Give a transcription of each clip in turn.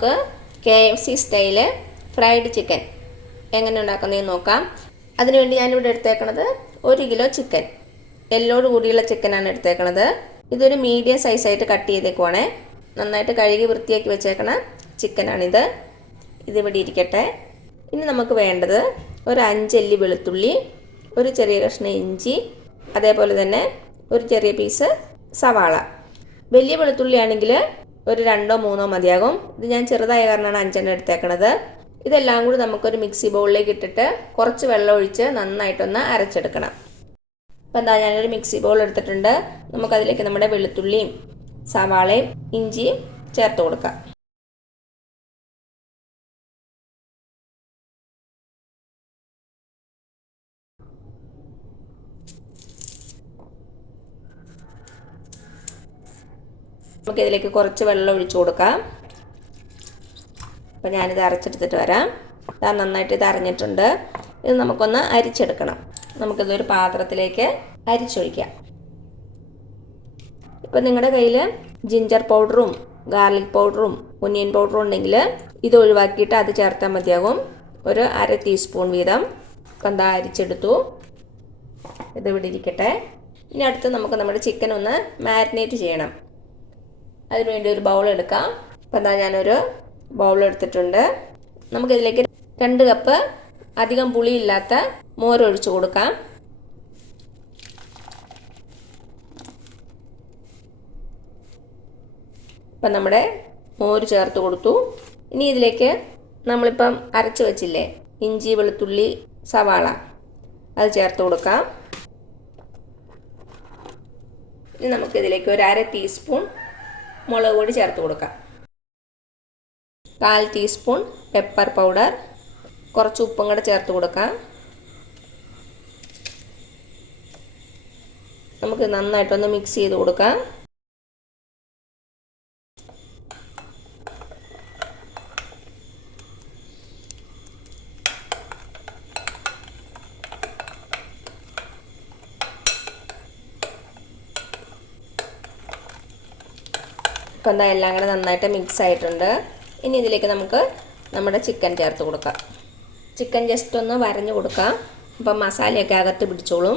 നമുക്ക് KFC style fried chicken എങ്ങനെ ഉണ്ടാക്കുന്നതെന്ന് നോക്കാം. അതിനുവേണ്ടി ഞാനിവിടെ എടുത്തേക്കണത് 1 കിലോ ചിക്കൻ, എല്ലോട് കൂടിയുള്ള ചിക്കനാണ് എടുത്തേക്കണത്. ഇതൊരു മീഡിയം സൈസായിട്ട് കട്ട് ചെയ്തേക്കുവാണേ. നന്നായിട്ട് കഴുകി വൃത്തിയാക്കി വെച്ചേക്കണ ചിക്കനാണിത്. ഇതിവിടെ ഇരിക്കട്ടെ. ഇനി നമുക്ക് വേണ്ടത് ഒരു 5 അല്ലി വെളുത്തുള്ളി, ഒരു ചെറിയ കഷ്ണം ഇഞ്ചി, അതേപോലെ തന്നെ ഒരു ചെറിയ പീസ് സവാള. വലിയ വെളുത്തുള്ളി ആണെങ്കിൽ ഒരു 2ഓ 3ഓ മതിയാകും. ഇത് ഞാൻ ചെറുതായ കാരണമാണ് 5 എടുത്തേക്കണത്. ഇതെല്ലാം കൂടി നമുക്കൊരു മിക്സി ബൗളിലേക്ക് ഇട്ടിട്ട് കുറച്ച് വെള്ളം ഒഴിച്ച് നന്നായിട്ടൊന്ന് അരച്ചെടുക്കണം. അപ്പോൾ എന്താ, ഞാനൊരു മിക്സി ബൗൾ എടുത്തിട്ടുണ്ട്. നമുക്കതിലേക്ക് നമ്മുടെ വെളുത്തുള്ളിയും സവാളയും ഇഞ്ചിയും ചേർത്ത് കൊടുക്കാം. നമുക്കിതിലേക്ക് കുറച്ച് വെള്ളം ഒഴിച്ചു കൊടുക്കാം. അപ്പോൾ ഞാനിത് അരച്ചെടുത്തിട്ട് വരാം. ഇത് നന്നായിട്ട് ഇത് അരഞ്ഞിട്ടുണ്ട്. ഇത് നമുക്കൊന്ന് അരിച്ചെടുക്കണം. നമുക്കിതൊരു പാത്രത്തിലേക്ക് അരിച്ചൊഴിക്കാം. ഇപ്പം നിങ്ങളുടെ കയ്യിൽ ജിഞ്ചർ പൗഡറും ഗാർലിക് പൗഡറും ഒനിയൻ പൗഡറും ഉണ്ടെങ്കിൽ ഇത് ഒഴിവാക്കിയിട്ട് അത് ചേർത്താൽ മതിയാകും. ഒരു 1/2 ടീസ്പൂൺ വീതം. ഇപ്പം എന്താ അരിച്ചെടുത്തു. ഇതിവിടെ ഇരിക്കട്ടെ. ഇനി അടുത്ത് നമുക്ക് നമ്മുടെ ചിക്കൻ ഒന്ന് മാരിനേറ്റ് ചെയ്യണം. അതിനുവേണ്ടി ഒരു ബൗൾ എടുക്കാം. അപ്പം എന്താ, ഞാനൊരു ബൗൾ എടുത്തിട്ടുണ്ട്. നമുക്കിതിലേക്ക് 2 കപ്പ് അധികം പുളിയില്ലാത്ത മോരൊഴിച്ച് കൊടുക്കാം. ഇപ്പം നമ്മുടെ മോര് ചേർത്ത് കൊടുത്തു. ഇനി ഇതിലേക്ക് നമ്മളിപ്പം അരച്ച് വെച്ചില്ലേ ഇഞ്ചി വെളുത്തുള്ളി സവാള, അത് ചേർത്ത് കൊടുക്കാം. ഇനി നമുക്കിതിലേക്ക് ഒരു 1/2 ടീസ്പൂൺ മുളക് പൊടി ചേർത്ത് കൊടുക്കാം. 1/4 ടീസ്പൂൺ പെപ്പർ പൗഡർ, കുറച്ച് ഉപ്പും കൂടെ ചേർത്ത് കൊടുക്കാം. നമുക്ക് നന്നായിട്ടൊന്ന് മിക്സ് ചെയ്ത് കൊടുക്കാം. ഇപ്പം എന്താ, എല്ലാം കൂടെ നന്നായിട്ട് മിക്സ് ആയിട്ടുണ്ട്. ഇനി ഇതിലേക്ക് നമുക്ക് നമ്മുടെ ചിക്കൻ ചേർത്ത് കൊടുക്കാം. ചിക്കൻ ജസ്റ്റ് ഒന്ന് വരഞ്ഞു കൊടുക്കാം. അപ്പം മസാലയൊക്കെ അകത്ത് പിടിച്ചോളും.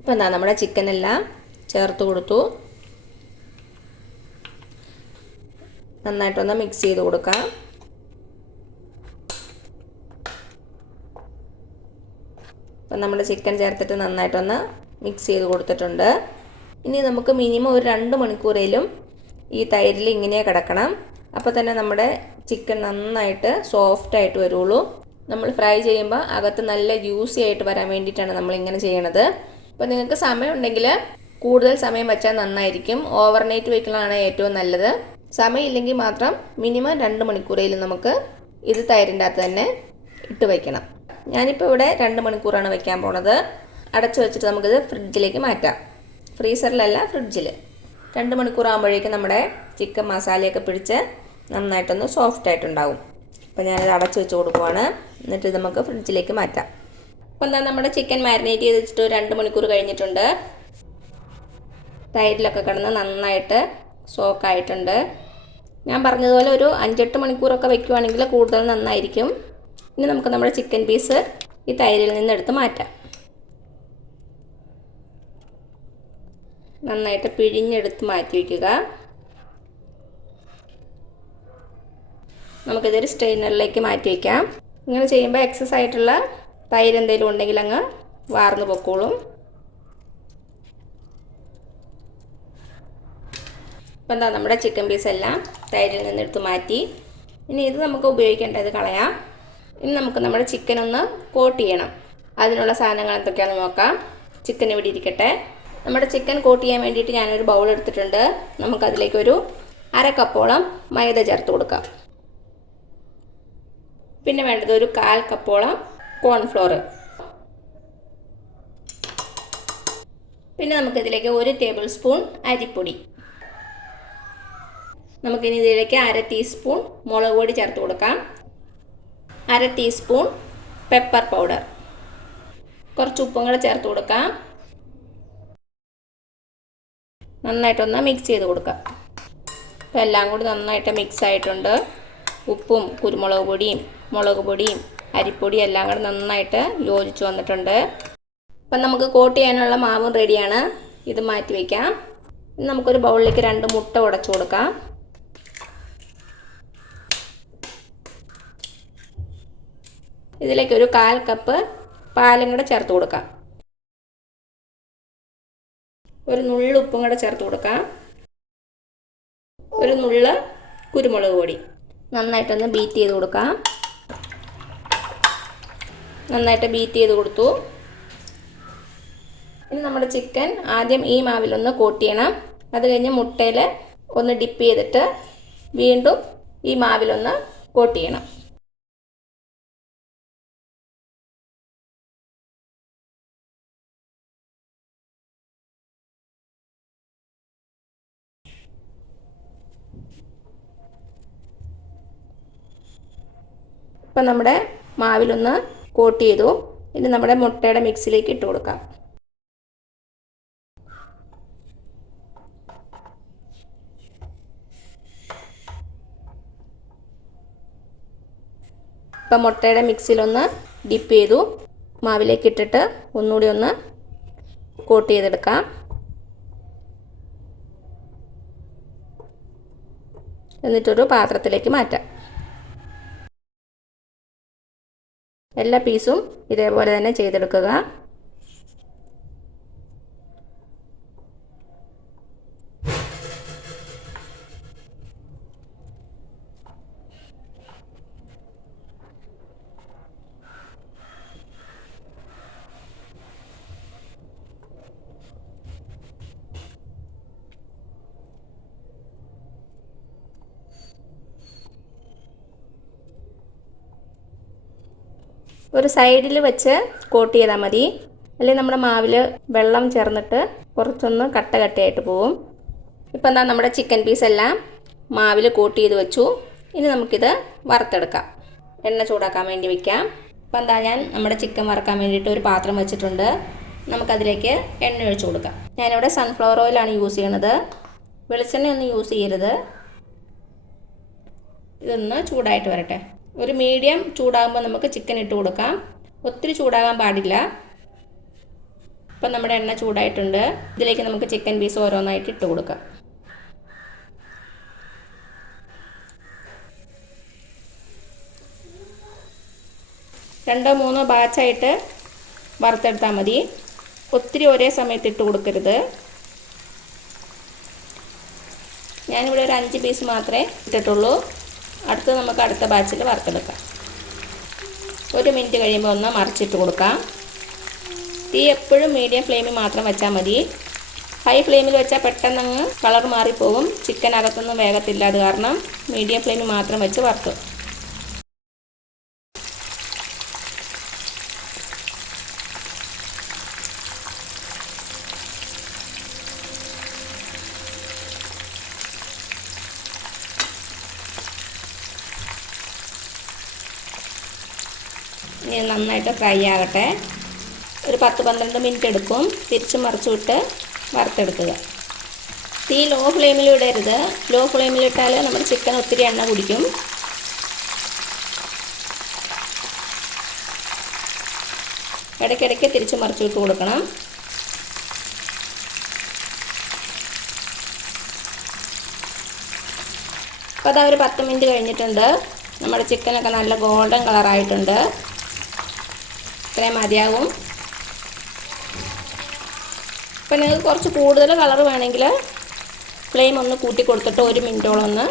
ഇപ്പം എന്താ, നമ്മുടെ ചിക്കൻ എല്ലാം ചേർത്ത് കൊടുത്തു. നന്നായിട്ടൊന്ന് മിക്സ് ചെയ്ത് കൊടുക്കാം. അപ്പം നമ്മുടെ ചിക്കൻ ചേർത്തിട്ട് നന്നായിട്ടൊന്ന് മിക്സ് ചെയ്ത് കൊടുത്തിട്ടുണ്ട്. ഇനി നമുക്ക് മിനിമം ഒരു 2 മണിക്കൂറേലും ഈ തൈരിൽ ഇങ്ങനെ കിടക്കണം. അപ്പോൾ തന്നെ നമ്മുടെ ചിക്കൻ നന്നായിട്ട് സോഫ്റ്റായിട്ട് വരുള്ളൂ. നമ്മൾ ഫ്രൈ ചെയ്യുമ്പോൾ അകത്ത് നല്ല ജ്യൂസി ആയിട്ട് വരാൻ വേണ്ടിയിട്ടാണ് നമ്മളിങ്ങനെ ചെയ്യണത്. അപ്പോൾ നിങ്ങൾക്ക് സമയം ഉണ്ടെങ്കിൽ കൂടുതൽ സമയം വെച്ചാൽ നന്നായിരിക്കും. ഓവർനൈറ്റ് വയ്ക്കലാണ് ഏറ്റവും നല്ലത്. സമയമില്ലെങ്കിൽ മാത്രം മിനിമം 2 മണിക്കൂറേലും നമുക്ക് ഇത് തൈരിൻ്റെ അകത്ത് തന്നെ ഇട്ട് വയ്ക്കണം. ഞാനിപ്പോൾ ഇവിടെ 2 മണിക്കൂറാണ് വയ്ക്കാൻ പോണത്. അടച്ചു വെച്ചിട്ട് നമുക്കിത് ഫ്രിഡ്ജിലേക്ക് മാറ്റാം. ഫ്രീസറിലല്ല, ഫ്രിഡ്ജിൽ. 2 മണിക്കൂർ ആകുമ്പോഴേക്കും നമ്മുടെ ചിക്കൻ മസാലയൊക്കെ പിടിച്ച് നന്നായിട്ടൊന്ന് സോഫ്റ്റായിട്ടുണ്ടാവും. അപ്പോൾ ഞാനിത് അടച്ചു വെച്ച് കൊടുക്കുവാണ്. എന്നിട്ട് ഇത് നമുക്ക് ഫ്രിഡ്ജിലേക്ക് മാറ്റാം. അപ്പോൾ എന്താ, നമ്മുടെ ചിക്കൻ മാരിനേറ്റ് ചെയ്ത് വെച്ചിട്ട് 2 മണിക്കൂർ കഴിഞ്ഞിട്ടുണ്ട്. തൈരിലൊക്കെ കിടന്ന് നന്നായിട്ട് സോക്കായിട്ടുണ്ട്. ഞാൻ പറഞ്ഞതുപോലെ ഒരു 5-8 മണിക്കൂറൊക്കെ വയ്ക്കുവാണെങ്കിൽ കൂടുതൽ നന്നായിരിക്കും. ഇനി നമുക്ക് നമ്മുടെ ചിക്കൻ പീസ് ഈ തൈരിൽ നിന്ന് എടുത്ത് മാറ്റാം. നന്നായിട്ട് പിഴിഞ്ഞെടുത്ത് മാറ്റി വയ്ക്കുക. നമുക്കിതൊരു സ്ട്രെയിനറിലേക്ക് മാറ്റി വയ്ക്കാം. ഇങ്ങനെ ചെയ്യുമ്പോൾ എക്സസ് ആയിട്ടുള്ള തൈര് എന്തെങ്കിലും ഉണ്ടെങ്കിൽ അങ്ങ് വാർന്നു പൊക്കോളും. അപ്പോൾ എന്താ, നമ്മുടെ ചിക്കൻ പീസ് എല്ലാം തൈരിൽ നിന്ന് എടുത്ത് മാറ്റി. ഇനി ഇത് നമുക്ക് ഉപയോഗിക്കേണ്ടത് കളയാം. ഇനി നമുക്ക് നമ്മുടെ ചിക്കൻ ഒന്ന് കോട്ട് ചെയ്യണം. അതിനുള്ള സാധനങ്ങൾ എന്തൊക്കെയാണെന്ന് നോക്കാം. ചിക്കൻ ഇവിടെ ഇരിക്കട്ടെ. നമ്മുടെ ചിക്കൻ കോട്ട് ചെയ്യാൻ വേണ്ടിയിട്ട് ഞാനൊരു ബൗൾ എടുത്തിട്ടുണ്ട്. നമുക്കതിലേക്കൊരു 1/2 കപ്പോളം മൈദ ചേർത്ത് കൊടുക്കാം. പിന്നെ വേണ്ടത് ഒരു 1/4 കപ്പോളം കോൺഫ്ലോർ. പിന്നെ നമുക്കിതിലേക്ക് 1 ടേബിൾ സ്പൂൺ അരിപ്പൊടി. നമുക്കിനി ഇതിലേക്ക് 1/2 ടീസ്പൂൺ മുളക് പൊടി ചേർത്ത് കൊടുക്കാം. 1/2 ടീസ്പൂൺ പെപ്പർ പൗഡർ, കുറച്ച് ഉപ്പും കൂടെ ചേർത്ത് കൊടുക്കാം. നന്നായിട്ടൊന്ന് മിക്സ് ചെയ്ത് കൊടുക്കാം. അപ്പോൾ എല്ലാം കൂടി നന്നായിട്ട് മിക്സ് ആയിട്ടുണ്ട്. ഉപ്പും കുരുമുളക് പൊടിയും മുളക് പൊടിയും അരിപ്പൊടിയും എല്ലാം കൂടി നന്നായിട്ട് യോജിച്ച് വന്നിട്ടുണ്ട്. അപ്പം നമുക്ക് കോട്ട് ചെയ്യാനുള്ള മാവും റെഡിയാണ്. ഇത് മാറ്റി വയ്ക്കാം. ഇനി നമുക്കൊരു ബൗളിലേക്ക് 2 മുട്ട ഉടച്ചു കൊടുക്കാം. ഇതിലേക്ക് ഒരു 1/4 കപ്പ് പാലും കൂടെ ചേർത്ത് കൊടുക്കാം. ഒരു നുള്ള് ഉപ്പും കൂടെ ചേർത്ത് കൊടുക്കാം. ഒരു നുള്ള് കുരുമുളക് പൊടി. നന്നായിട്ടൊന്ന് ബീറ്റ് ചെയ്ത് കൊടുക്കാം. നന്നായിട്ട് ബീറ്റ് ചെയ്ത് കൊടുത്തു. ഇനി നമ്മുടെ ചിക്കൻ ആദ്യം ഈ മാവിലൊന്ന് കോട്ട് ചെയ്യണം. അത് കഴിഞ്ഞ് മുട്ടയിൽ ഒന്ന് ഡിപ്പ് ചെയ്തിട്ട് വീണ്ടും ഈ മാവിലൊന്ന് കോട്ട് ചെയ്യണം. ഇപ്പം നമ്മുടെ മാവിലൊന്ന് കോട്ട് ചെയ്തു. ഇനി നമ്മുടെ മുട്ടയുടെ മിക്സിലേക്ക് ഇട്ട് കൊടുക്കാം. ഇപ്പം മുട്ടയുടെ മിക്സിയിലൊന്ന് ഡിപ്പ് ചെയ്തു. മാവിലേക്ക് ഇട്ടിട്ട് ഒന്നുകൂടി ഒന്ന് കോട്ട് ചെയ്തെടുക്കാം. എന്നിട്ടൊരു പാത്രത്തിലേക്ക് മാറ്റാം. എല്ലാ പീസും ഇതേപോലെ തന്നെ ചെയ്തെടുക്കുക. ഒരു സൈഡിൽ വെച്ച് കോട്ട് ചെയ്താൽ മതി. അല്ലെങ്കിൽ നമ്മുടെ മാവിൽ വെള്ളം ചേർന്നിട്ട് കുറച്ചൊന്ന് കട്ടയായിട്ട് പോവും. ഇപ്പം എന്താ നമ്മുടെ ചിക്കൻ പീസ് എല്ലാം മാവിൽ കോട്ട് ചെയ്ത് വെച്ചു. ഇനി നമുക്കിത് വറുത്തെടുക്കാം. എണ്ണ ചൂടാക്കാൻ വേണ്ടി വയ്ക്കാം. ഇപ്പം എന്താ ഞാൻ നമ്മുടെ ചിക്കൻ വറുക്കാൻ വേണ്ടിയിട്ട് ഒരു പാത്രം വെച്ചിട്ടുണ്ട്. നമുക്കതിലേക്ക് എണ്ണ ഒഴിച്ച് കൊടുക്കാം. ഞാനിവിടെ സൺഫ്ലവർ ഓയിലാണ് യൂസ് ചെയ്യണത്. വെളിച്ചെണ്ണയൊന്നും യൂസ് ചെയ്യരുത്. ഇതൊന്ന് ചൂടായിട്ട് വരട്ടെ. ഒരു മീഡിയം ചൂടാകുമ്പോൾ നമുക്ക് ചിക്കൻ ഇട്ട് കൊടുക്കാം. ഒത്തിരി ചൂടാകാൻ പാടില്ല. ഇപ്പം നമ്മുടെ എണ്ണ ചൂടായിട്ടുണ്ട്. ഇതിലേക്ക് നമുക്ക് ചിക്കൻ പീസ് ഓരോന്നായിട്ട് ഇട്ട് കൊടുക്കാം. രണ്ടോ മൂന്നോ ബാച്ചായിട്ട് വറുത്തെടുത്താൽ മതി. ഒത്തിരി ഒരേ സമയത്ത് ഇട്ട് കൊടുക്കരുത്. ഞാനിവിടെ ഒരു 5 പീസ് മാത്രമേ ഇട്ടിട്ടുള്ളൂ. അടുത്ത് നമുക്ക് അടുത്ത ബാച്ചിൽ വറുത്തെടുക്കാം. 1 മിനിറ്റ് കഴിയുമ്പോൾ ഒന്ന് മറിച്ചിട്ട് കൊടുക്കാം. തീ എപ്പോഴും മീഡിയം ഫ്ലെയിമിൽ മാത്രം വെച്ചാൽ മതി. ഹൈ ഫ്ലെയിമിൽ വെച്ചാൽ പെട്ടെന്നങ്ങ് കളർ മാറിപ്പോകും. ചിക്കൻ അകത്തൊന്നും വേഗത്തില്ല. അത് കാരണം മീഡിയം ഫ്ലെയിമിൽ മാത്രം വെച്ച് വറുത്തു. ഇനി നന്നായിട്ട് ഫ്രൈ ആകട്ടെ. ഒരു 10-12 മിനിറ്റ് എടുക്കും. തിരിച്ച് മറിച്ചു വിട്ട് വറുത്തെടുക്കുക. തീ ലോ ഫ്ലെയിമിൽ ഇടരുത്. ലോ ഫ്ലെയിമിലിട്ടാൽ നമ്മുടെ ചിക്കൻ ഒത്തിരി എണ്ണ കുടിക്കും. ഇടയ്ക്കിടയ്ക്ക് തിരിച്ച് മറിച്ചു വിട്ട് കൊടുക്കണം. അപ്പോൾ അതാ ഒരു 10 മിനിറ്റ് കഴിഞ്ഞിട്ടുണ്ട്. നമ്മുടെ ചിക്കനൊക്കെ നല്ല ഗോൾഡൻ കളറായിട്ടുണ്ട്. ഇത്രയും മതിയാകും. അപ്പോൾ നിങ്ങൾക്ക് കുറച്ച് കൂടുതൽ കളർ വേണമെങ്കിൽ ഫ്ലെയിം ഒന്ന് കൂട്ടി കൊടുത്തിട്ട് 1 മിനിറ്റോളം ഒന്ന്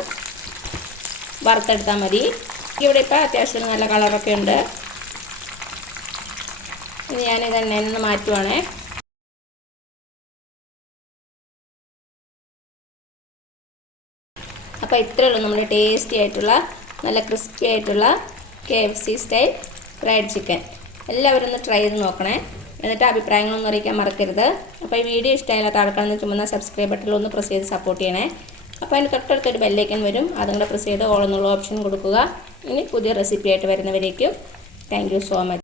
വറുത്തെടുത്താൽ മതി. ഇവിടെ ഇപ്പോൾ അത്യാവശ്യം നല്ല കളറൊക്കെ ഉണ്ട്. ഇനി ഞാനിത് എണ്ണയിൽ നിന്ന് മാറ്റുവാണേ. അപ്പോൾ ഇത്രയേ ഉള്ളൂ നമ്മുടെ ടേസ്റ്റി ആയിട്ടുള്ള നല്ല ക്രിസ്പി ആയിട്ടുള്ള KFC സ്റ്റൈൽ ഫ്രൈഡ് ചിക്കൻ. എല്ലാവരും ഒന്ന് ട്രൈ ചെയ്ത് നോക്കണേ. എന്നിട്ട് അഭിപ്രായങ്ങളൊന്നും അറിയിക്കാൻ മറക്കരുത്. അപ്പോൾ ഈ വീഡിയോ ഇഷ്ടമായാൽ താഴെ കാണുന്ന ചുമന്ന സബ്സ്ക്രൈബ് ബട്ടണിൽ ഒന്ന് പ്രസ് ചെയ്ത് സപ്പോർട്ട് ചെയ്യണേ. അപ്പോൾ അതിന് തൊട്ടടുത്തൊരു ബെല്ലൈക്കൺ വരും, അതും കൂടെ പ്രസ് ചെയ്ത് ഓൾ എന്നുള്ള ഓപ്ഷൻ കൊടുക്കുക. ഇനി പുതിയ റെസിപ്പി ആയിട്ട് വരുന്നവരേക്കും താങ്ക് യു സോ മച്ച്.